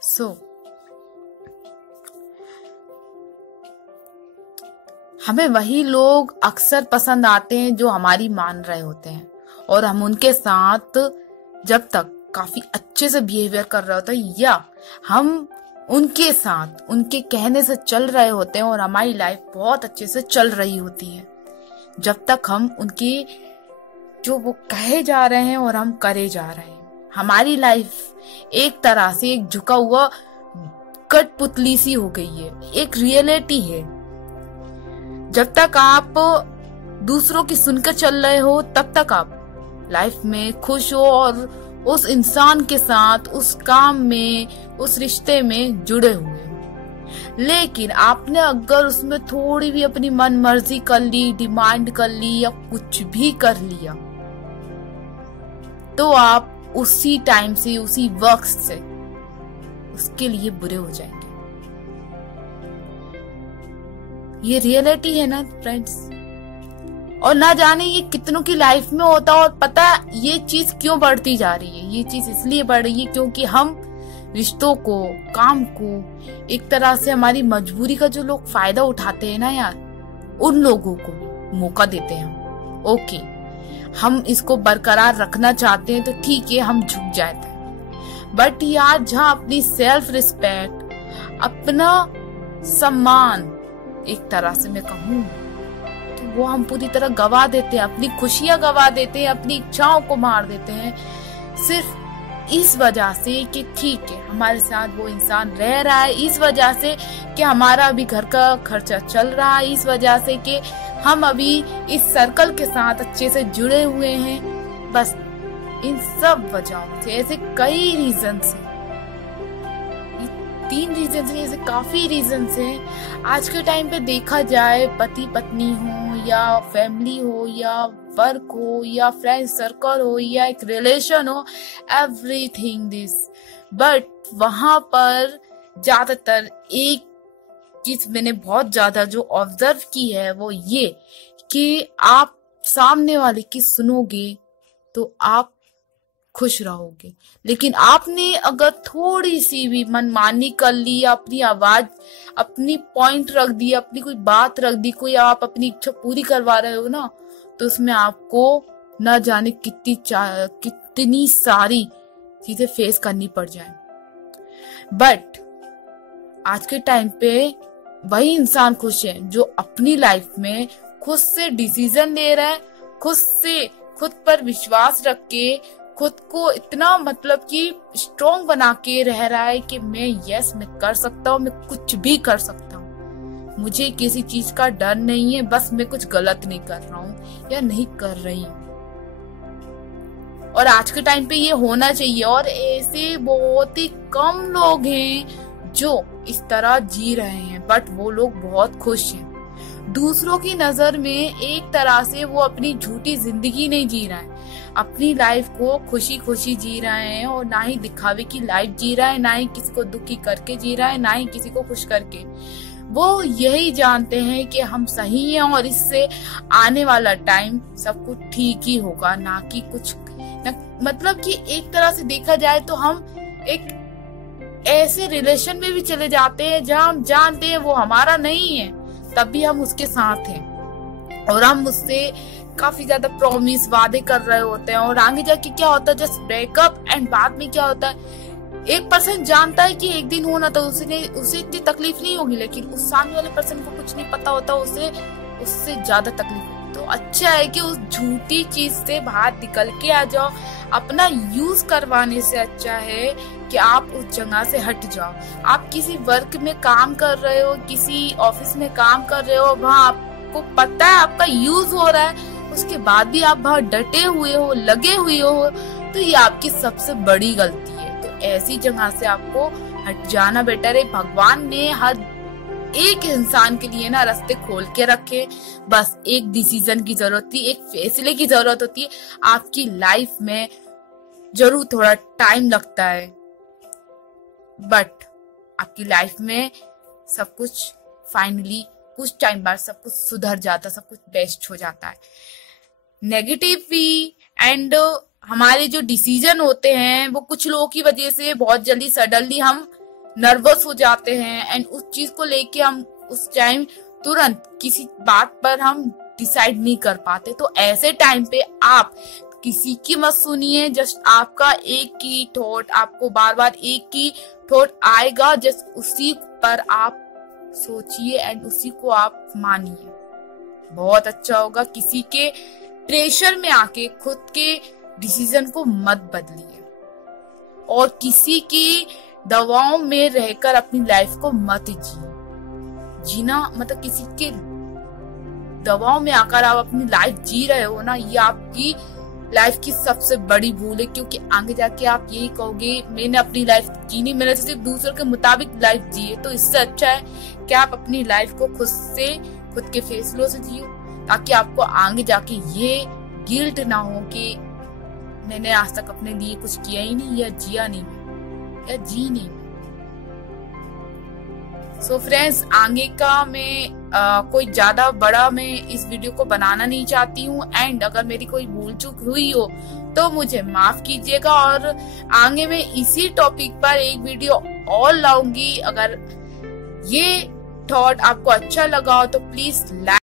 सो हमें वही लोग अक्सर पसंद आते हैं जो हमारी मान रहे होते हैं, और हम उनके साथ जब तक काफी अच्छे से बिहेवियर कर रहे होते हैं या हम उनके साथ उनके कहने से चल रहे होते हैं और हमारी लाइफ बहुत अच्छे से चल रही होती है, जब तक हम उनके जो वो कहे जा रहे हैं और हम करे जा रहे हैं, हमारी लाइफ एक तरह से एक झुका हुआ कठपुतली सी हो गई है, एक रियलिटी है। जब तक आप दूसरों की सुनकर चल रहे हो तब तक आप लाइफ में खुश हो और उस इंसान के साथ उस काम में उस रिश्ते में जुड़े हुए हो। लेकिन आपने अगर उसमें थोड़ी भी अपनी मन मर्जी कर ली, डिमांड कर ली या कुछ भी कर लिया, तो आप उसी टाइम से उसी वक्त से उसके लिए बुरे हो जाएंगे। ये रियलिटी है ना फ्रेंड्स, और ना जाने ये कितनों की लाइफ में होता है। और पता है ये चीज क्यों बढ़ती जा रही है? ये चीज इसलिए बढ़ रही है क्योंकि हम रिश्तों को, काम को एक तरह से हमारी मजबूरी का जो लोग फायदा उठाते हैं ना यार, उन लोगों को मौका देते हैं हम। ओके, हम इसको बरकरार रखना चाहते हैं तो ठीक है, हम झुक जाते हैं। बट यार जहाँ अपनी सेल्फ रिस्पेक्ट, अपना सम्मान एक तरह से मैं कहूँ तो वो हम पूरी तरह गवा देते हैं, अपनी खुशियां गवा देते हैं, अपनी इच्छाओं को मार देते हैं, सिर्फ इस वजह से कि ठीक है हमारे साथ वो इंसान रह रहा है, इस वजह से कि हमारा अभी घर का खर्चा चल रहा है, इस वजह से कि हम अभी इस सर्कल के साथ अच्छे से जुड़े हुए हैं। बस इन सब वजहों से, ऐसे कई रीजंस हैं, 3 रीजन ऐसे काफी रीजन हैं। आज के टाइम पे देखा जाए, पति पत्नी हो या फैमिली हो या वर्क हो या फ्रेंड सर्कल हो या एक रिलेशन हो, एवरीथिंग दिस, बट वहां पर ज्यादातर एक चीज मैंने बहुत ज्यादा जो ऑब्जर्व की है वो ये कि आप सामने वाले की सुनोगे तो आप खुश रहोगे, लेकिन आपने अगर थोड़ी सी भी मनमानी कर ली, अपनी आवाज, अपनी पॉइंट रख दी, अपनी कोई बात रख दी, कोई आप अपनी इच्छा पूरी करवा रहे हो ना, तो उसमें आपको न जाने कितनी सारी चीजें फेस करनी पड़ जाए। बट आज के टाइम पे वही इंसान खुश है जो अपनी लाइफ में खुद से डिसीजन ले रहा है, खुद पर विश्वास रख के खुद को इतना मतलब कि स्ट्रॉन्ग बना के रह रहा है कि मैं कर सकता हूँ, मैं कुछ भी कर सकता हूँ, मुझे किसी चीज का डर नहीं है, बस मैं कुछ गलत नहीं कर रहा हूँ या नहीं कर रही हूँ। और आज के टाइम पे ये होना चाहिए, और ऐसे बहुत ही कम लोग हैं जो इस तरह जी रहे हैं, बट वो लोग बहुत खुश हैं। दूसरों की नजर में एक तरह से वो अपनी झूठी जिंदगी नहीं जी रहा है, अपनी लाइफ को खुशी खुशी जी रहे हैं, और ना ही दिखावे की लाइफ जी रहा है, ना ही किसी को दुखी करके जी रहा है, ना ही किसी को खुश करके। वो यही जानते हैं कि हम सही हैं और इससे आने वाला टाइम सब कुछ ठीक ही होगा, ना कि कुछ मतलब कि एक तरह से देखा जाए तो हम एक ऐसे रिलेशन में भी चले जाते हैं जहां हम जानते हैं वो हमारा नहीं है, तब भी हम उसके साथ हैं और हम उससे काफी ज्यादा प्रॉमिस, वादे कर रहे होते हैं। और आगे जाके क्या होता है, जस्ट ब्रेकअप, एंड बाद में क्या होता है, 1% जानता है कि एक दिन होना तो उसे इतनी तकलीफ नहीं होगी, लेकिन उस सामने वाले पर्सन को कुछ नहीं पता होता, उससे ज्यादा तकलीफ होगी। तो अच्छा है कि उस झूठी चीज से बाहर निकल के आ जाओ। अपना यूज करवाने से अच्छा है कि आप उस जगह से हट जाओ। आप किसी वर्क में काम कर रहे हो, किसी ऑफिस में काम कर रहे हो, वहाँ आपको पता है आपका यूज हो रहा है, उसके बाद भी आप वहाँ डटे हुए हो, लगे हुए हो, तो ये आपकी सबसे बड़ी गलती है। तो ऐसी जगह से आपको हट जाना बेटर है। भगवान ने हर एक इंसान के लिए ना रास्ते खोल के रखे, बस एक डिसीजन की जरूरत थी, एक फैसले की जरूरत होती है। आपकी लाइफ में जरूर थोड़ा टाइम लगता है, बट आपकी लाइफ में सब कुछ फाइनली कुछ टाइम बाद सब कुछ सुधर जाता, सब कुछ बेस्ट हो जाता है। नेगेटिव भी एंड हमारे जो डिसीजन होते हैं वो कुछ लोगों की वजह से बहुत जल्दी सडनली हम नर्वस हो जाते हैं एंड उस चीज को लेके हम उस टाइम तुरंत किसी बात पर हम डिसाइड नहीं कर पाते। तो ऐसे टाइम पे आप किसी की मत सुनिए, जस्ट आपका एक ही थॉट, आपको बार बार एक ही थॉट आएगा, जस्ट उसी पर आप सोचिए एंड उसी को आप मानिए, बहुत अच्छा होगा। किसी के प्रेशर में आके खुद के डिसीजन को मत बदलिए और किसी की दवाओं में रहकर अपनी लाइफ को मत जिए। जीना मतलब किसी के दवाओं में आकर आप अपनी लाइफ जी रहे हो ना, ये आपकी लाइफ की सबसे बड़ी भूल है, क्योंकि आगे जाके आप यही कहोगे मैंने अपनी लाइफ जी नहीं, मैंने सिर्फ दूसरों के मुताबिक लाइफ जी है। तो इससे अच्छा है कि आप अपनी लाइफ को खुद के फैसलों से जियो, ताकि आपको आगे जाके ये गिल्ट ना हो कि मैंने आज तक अपने लिए कुछ किया ही नहीं, या जिया नहीं या जी नहीं। सो फ्रेंड्स, आगे का मैं कोई ज्यादा बड़ा मैं इस वीडियो को बनाना नहीं चाहती हूँ एंड अगर मेरी कोई भूल चूक हुई हो तो मुझे माफ कीजिएगा, और आगे मैं इसी टॉपिक पर एक वीडियो और लाऊंगी। अगर ये थॉट आपको अच्छा लगा हो तो प्लीज लाइक